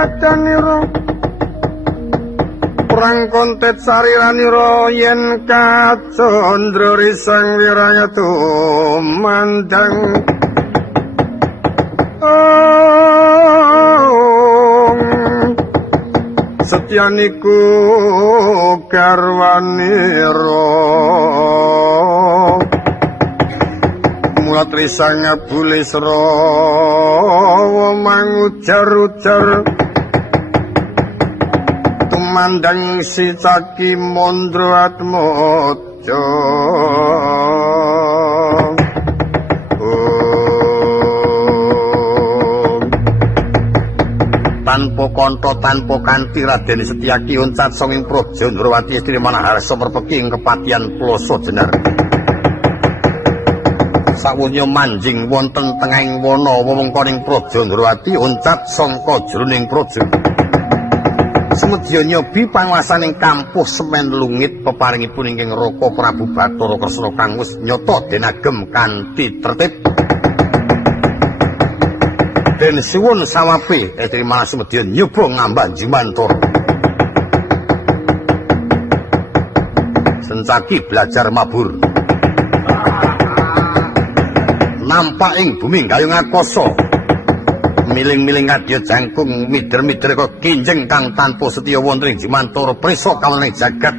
kadanira perang kontet sariranira yen kacandra risang wirayatu mandang setyaniku garwanira mulat risang bulisra mangujar-ujar tumandang si caki mondro atmojo tanpa kanthi tanpa kanthi Raden Setyaki uncat sanging Praja Ndrawati istri Manaharsa merpeki kepatihan Plasa Jenar sawunya manjing wonten tengahing wana wewengkoning Praja Ndrawati uncat sangka jroning praja semedya nyobi panguwasaning kampuh semen lungit peparingipun ingkang Raka Prabu Bathara Kresna kang wis nyata denagem kanthi tertib den suwun sawape istri Manas semedya nyoba ngambah Jimantara Sencaki belajar mabur nampak ing bumi gayung akasa miling-miling kadya jangkung mider-mider kok kinjeng kang tanpa setya wonten ing Jimantara prisa kawening jagat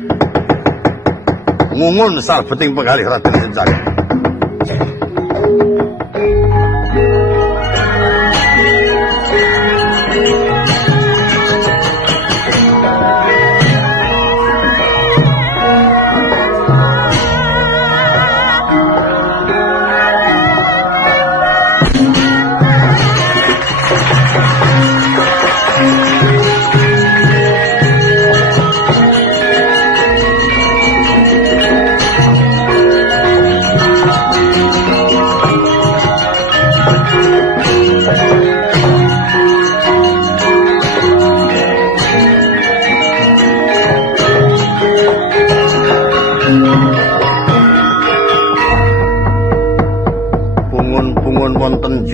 ngungun salbeting penggalih Raden Sencaki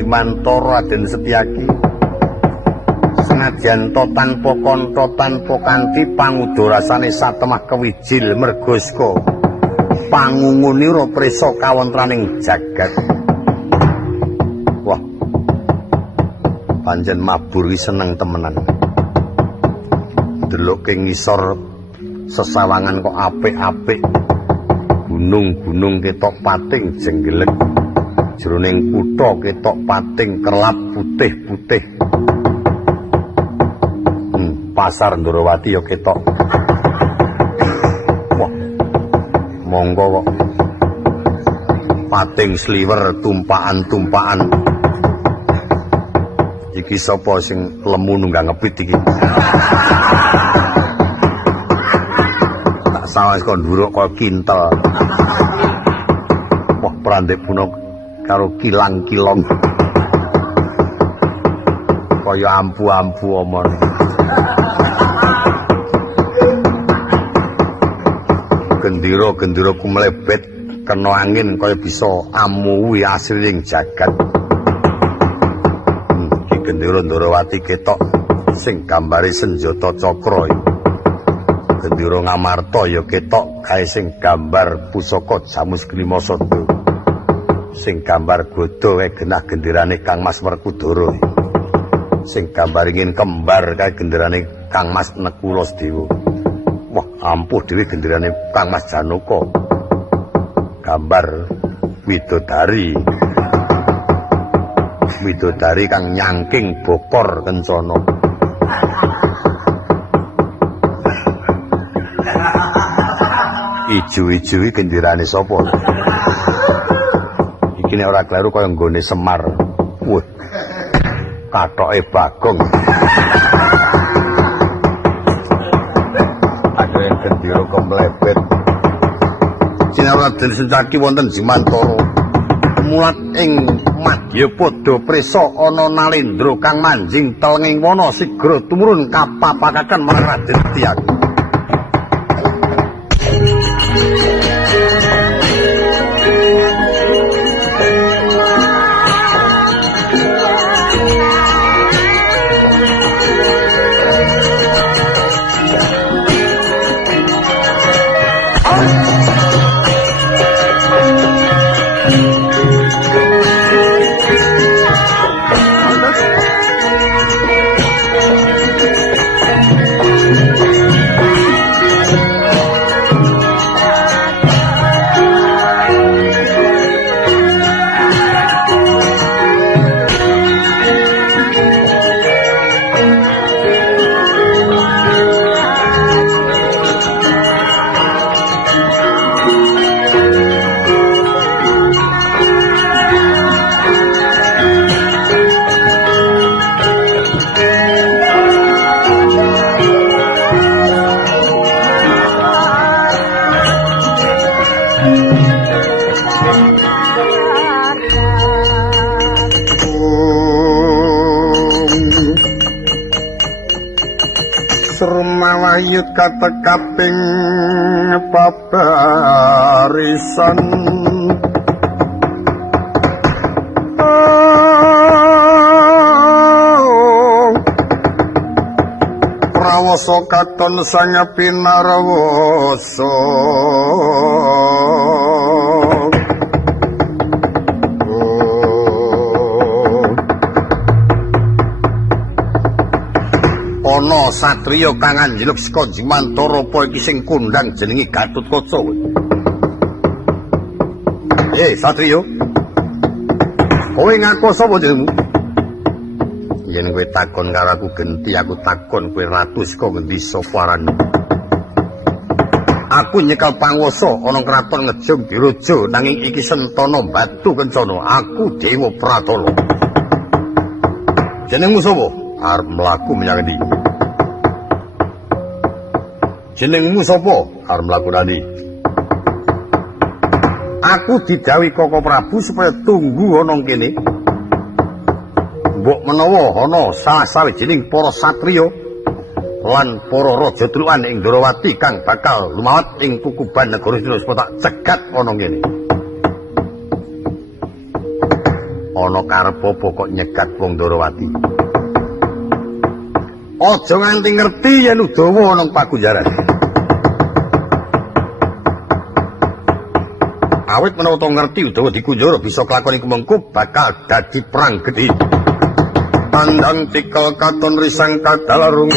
Jimantara Raden Setyaki senajan to tanpa kantha tanpa kanthi pangudharasane satemah kewijil mergoska pangungunira prisa kawontenaning jagat wah pancen mabur iki seneng temenan delok ing ngisor sesawangan kok apik-apik gunung-gunung ketok pating jenggelek jroning kutha ketok pating kelap putih-putih. Pasar Ndrawati ya ketok. Wah. Monggo kok. Pating sliwer tumpakan-tumpakan. Iki sapa sing lemu nunggang ngepit iki? Tak sawes kok nduruk kaya kintel. Wah, prandek punok karo kilang-kilong kaya ampu-ampu omon gendera-gendera kumlebet kena angin kaya bisa amuwi asring jagat iki gendera Ndrawati ketok sing gambare senjata cakra gendera Ngamarta ya ketok kae sing gambar pusaka Jamus Klimasada sing gambar godho kae genah genderane Kang Mas Werkudara sing gambar ingin kembar kae genderane Kang Mas Nekulasdewa wah ampuh dhewe genderane Kang Mas Janaka gambar widodari kang nyangking bokor kencana ijo-ijo iki genderane sapa iki ora kleru kaya nggone Semar. Wah. Kathoke Bagong. Ada yang gendera kemlebet. Sinau Raden Sencaki wonten Jimantara. Mulat ing madya padha prisa ana Nalendra kang manjing telenging wana sigra tumurun kapapakaken marang Raden Setyaki. Mawayu katekaping pabarisan Prawoso katon sang pinarwoso ana satriya kang anjluk saka Jimantara apa iki sing kondhang jenenge Gatotkaca. Satriya. Kowe ngaku sapa jenengmu? Yen kowe takon karo aku genti, aku takon kowe ratu saka ngendi sapa aranmu? Aku nyekel panguwasa ana kraton Ngejong Diraja nanging iki Sentana Batu Kencana. Aku Dewa Pratala. Jenengmu sapa? Arep mlaku menyang endi? Jenengmu sapa? Arep mlaku nandi? Aku didhawuhi Koko Prabu supaya tunggu ana kene. Mbok menawa ana salah sawijining para satriya lan para raja tulukan ing Ndarawati kang bakal lumawat ing kukuban negara Sina supaya tak cegat ana kene. Ana karep apa kok nyegat wong Ndarawati? Aja nganti ngerti yen Udawa nang pakunjaran. Awit menawa to ngerti Udawa dikunjara bisa kelakon iku mengko bakal dadi perang gedhe. Tandang tikel katon risang kadalarung.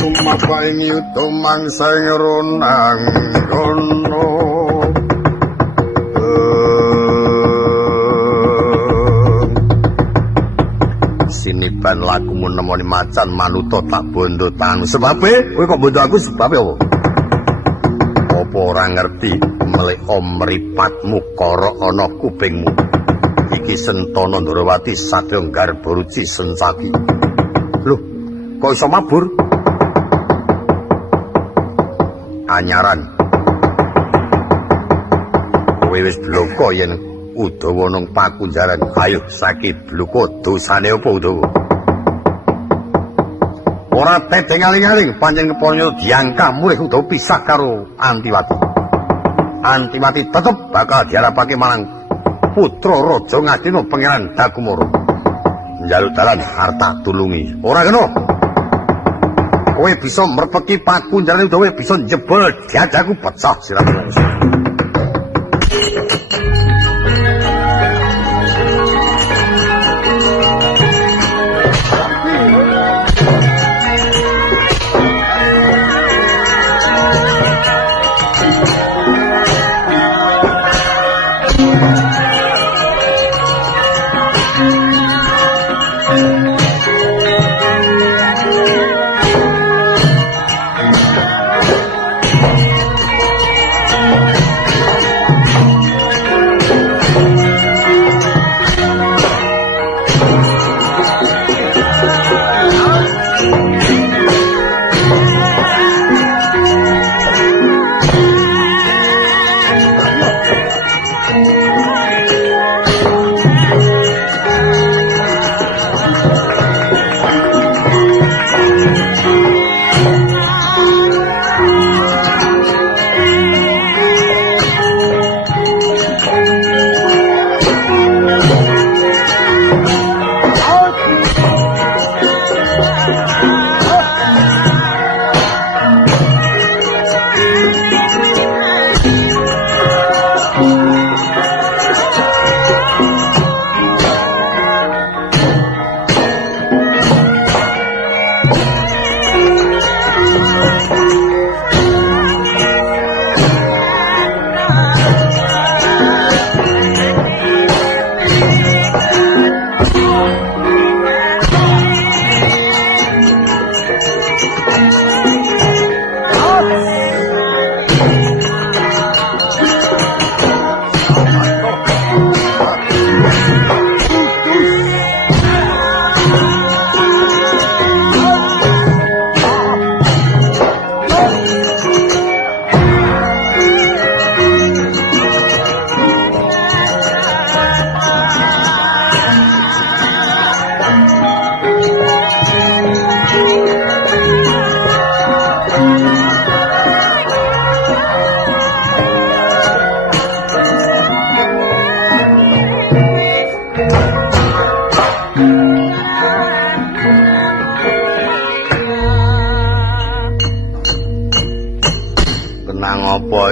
Tumapaing yutumang sang ronang rono. Siniban lakumu nemoni macan manuta tak bondo tangan. Sebabe kowe kok bondo aku sebabe apa? Apa ora ngerti melek mripatmu kara ana kupingmu. Iki Sentana Ndarawati Satya Garbaruci Sencaki. Lho, kok iso mabur? Anyaran. Kowe wis bloko yen Udawa nang pakunjaran. Ayo sakit bloko dosane apa Udawa? Ora teteng aling-aling pancen keponya diangkah mulih Udawa pisah karo Antiwati. Antiwati tetep bakal diarapake marang putra Raja Ngastina Pangeran Dakumara. Njaluk dalan harta tulungi. Ora kena. Kowe bisa merpeki pakunjaran Udawa bisa njebol diadaku pecah siramu.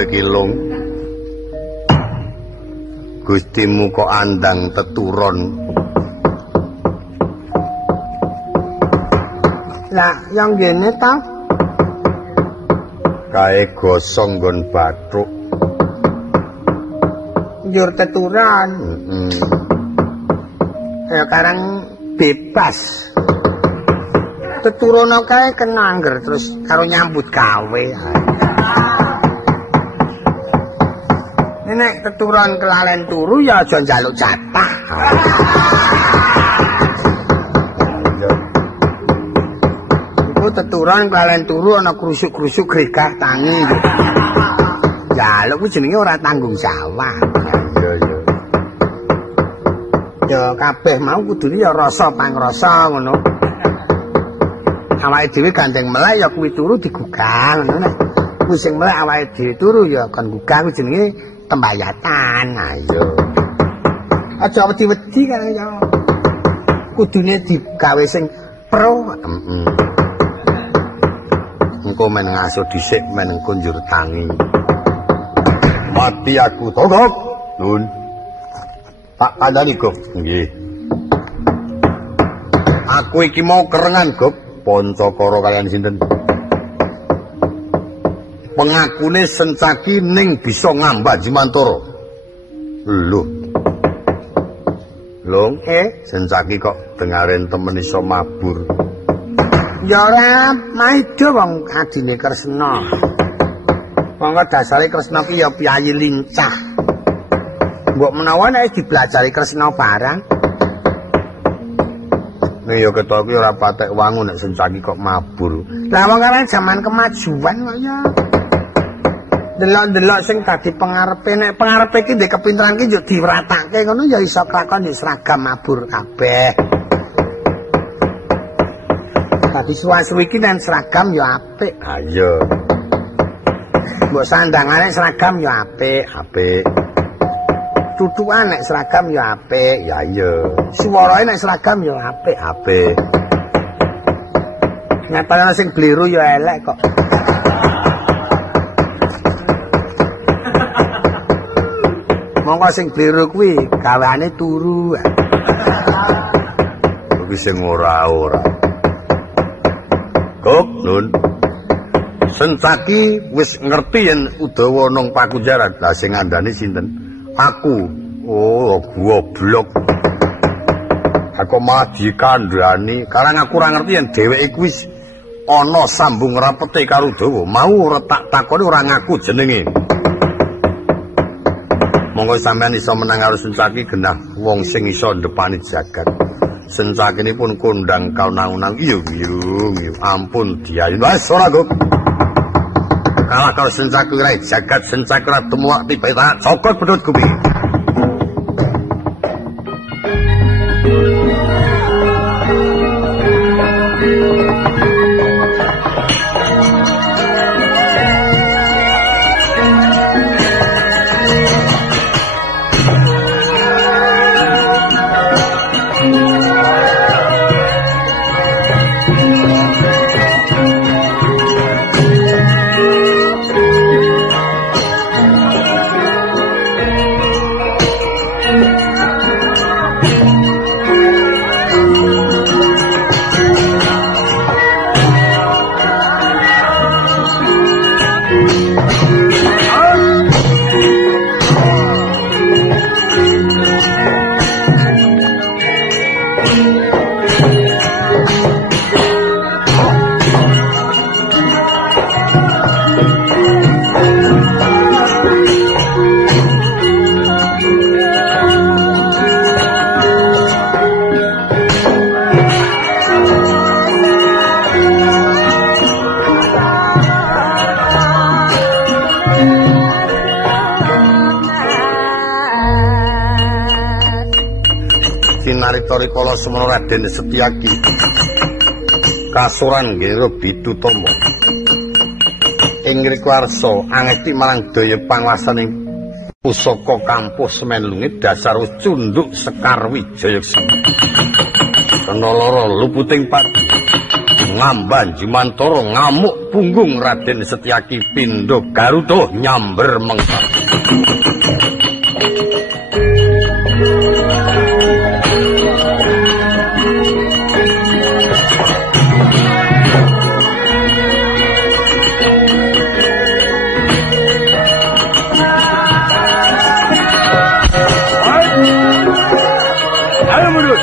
iki Lung? Gustimu kok andang teturon. Lah, yang ngene ta? Kae gosong nggon bathuk. Njur teturon. Ya karang bebas. Teturono kae kena angger terus karo nyambut gawe. Nek teturon kelalen turu ya aja njaluk jatah. Iku teturon kelalen turu ana krusuk-krusuk gregah tangi. Njaluk kuwi jenenge ora tanggung jawab. Iya. Ya kabeh mau kudune ya rasa pangrasa ngono. Awake dhewe gandeng melek ya kuwi turu digugah ngono nek. Kuwi sing melek awake dhewe turu ya kon gugah kuwi jenenge tembayatan. Ayo. Aja wedi-wedi kan ya. Kudune digawe sing pro. Engko men ngaso dhisik men engko njur tangi. Mati aku togok. Nun. Tak kandhani, Gop. Nggih. Aku iki mau kerengan, Gop. Pancakara kalian sinten? Pengakune Sencaki ning bisa ngambah Jimantara. Lho. Lung, Sencaki kok dengaren temen iso mabur. Ya ora maido wong adine Kresna. Monggo dasare Kresna ki ya piyayi lincah. Mbok menawa nek dibelajari Kresna barang. Nek ya ketok ki ora patek wangu nek Sencaki kok mabur. Lah wong karene zaman kemajuan kok ya. Delok-delok sing dadi pengarepe nek pengarepe iki ndek kepinteran ki yo diwratake ngono ya iso kelakon di seragam mabur kabeh. Dadi suwe-suwe iki nang seragam yo apik. Ha iya. Mbok sandangane seragam yo apik. Tutukan nek seragam yo apik. Ya iya. Suwarae nek seragam yo apik. Nyatane sing bliru yo elek kok. Monggo sing bliru kuwi gaweane turu. Kuwi sing ora-ora. Kok Nun. Sencaki wis ngerti yen Udawa nang Pakujaran. Lah sing ngandani sinten? Aku. Oh, goblok. Aku malah dikandhani, karang aku ora ngerti yen dheweke kuwi ana sambung rapete karo Udawa. Mau ora tak takoni ora ngaku jenenge. Monggo sampean iso menang karo Sencaki genah wong sing iso ndepani jagat. Sencaki ini pun kondang kau nang-nang iyo. Ampun dia. Wes ora Gop. Kalah karo Sencaki rai jagat Sencaki ora temuak tiba tak cokot pedhot kuwi. Rikala semono Raden Setyaki kasuran nggih Bidutama ing ngriku arsa angeti marang daya panguwasaning pusaka kampuh semen lungit dasar cunduk Sekar Wijaya kena lara luputing pati Ngamban Jimantara ngamuk punggung Raden Setyaki pindha Garuda nyamber mengkak. Ayo mundur.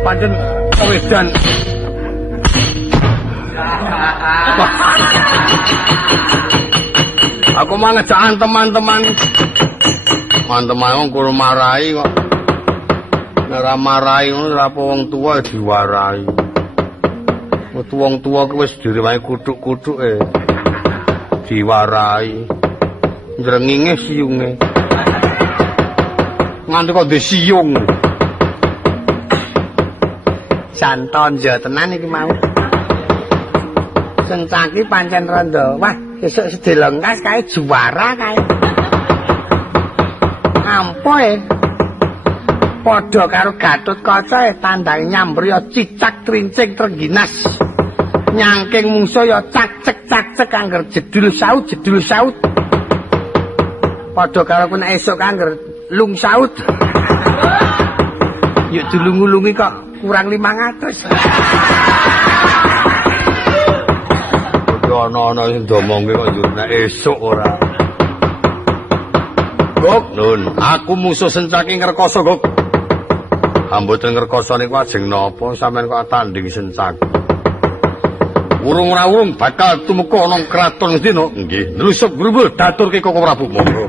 Pancen wedan. Aku mau ngejakan teman-teman. Teman-teman wong kudu marahi kok. Nek marahi ngono ora apa wong tuwa diwarahi. Wong tuwa ku wis direwangi kuthuk-kuthuke. Diwarahi. Njrenginge siyunge. Nganti kok disiyung. Santonjo tenan iki mau. Sencaki pancen randa. Wah, esuk sedelengkas kae juara kae. Ampoe. Padha karo Gatotkaca tandang nyambriya cicak trincing trengginas. Nyangking mungsuh ya cak-cek angger jedul saut. Padha karo nek esuk angger lung saut. Yuk dilungu-lungi kok kurang 500. Ana-ana sing domongke kok yo nek esuk ora. Gok, nun, aku musuh Sencaki Ngrekasa, Gok. Amboten Ngrekasa niku ajeng napa sampean kok tanding Sencaki. Urung rawung bakal tumeka ana kraton dina. Nggih, nlusuk grubul daturke Koko Prabu. Monggo.